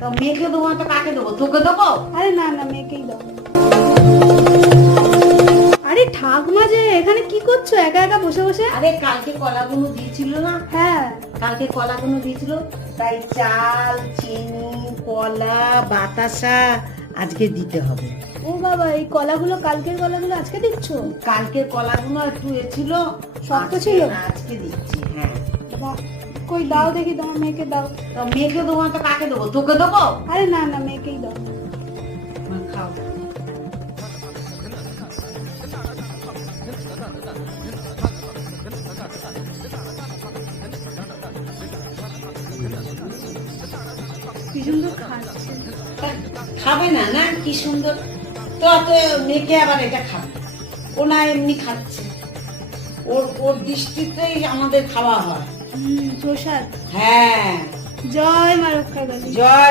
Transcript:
তো মেয়েকে দেবো না তো কাকে দেবো? তোকে দেবো? আরে না না, মেয়েকেই দাও। আরে ঠাকুমা যে এখানে কি করছো একা একা বসে বসে? আরে কালকে কলাগুলো দিয়েছিল না, হ্যাঁ। কালকে কলাগুলো দিয়েছিল, তাই চাল, চিনি, কলা, বাতাসা আজকে দিতে হবে। ও বাবা, এই কলাগুলো, কালকের কলাগুলো আজকে দিচ্ছ? কালকের কলাগুলো একটু ছিল, শক্ত ছিল? আজকে দিচ্ছি। হ্যাঁ, বাহ, কই দাও দেখি, তোমার মেয়েকে দাও। তো মেয়েকে দেবো না তো কাকে দেবো? তোকে দেবো? আরে না না, মেয়েকেই দাও। খাও। কি সুন্দর খাচ্ছে। খাবে না? না কি সুন্দর। তো অত মেয়েকে আবার এটা খাবে? ও না এমনি খাচ্ছে, ওর ওর দৃষ্টিতেই আমাদের খাওয়া হয়। প্রসাদ। হ্যাঁ, জয় মা রক্ষা কালী। জয়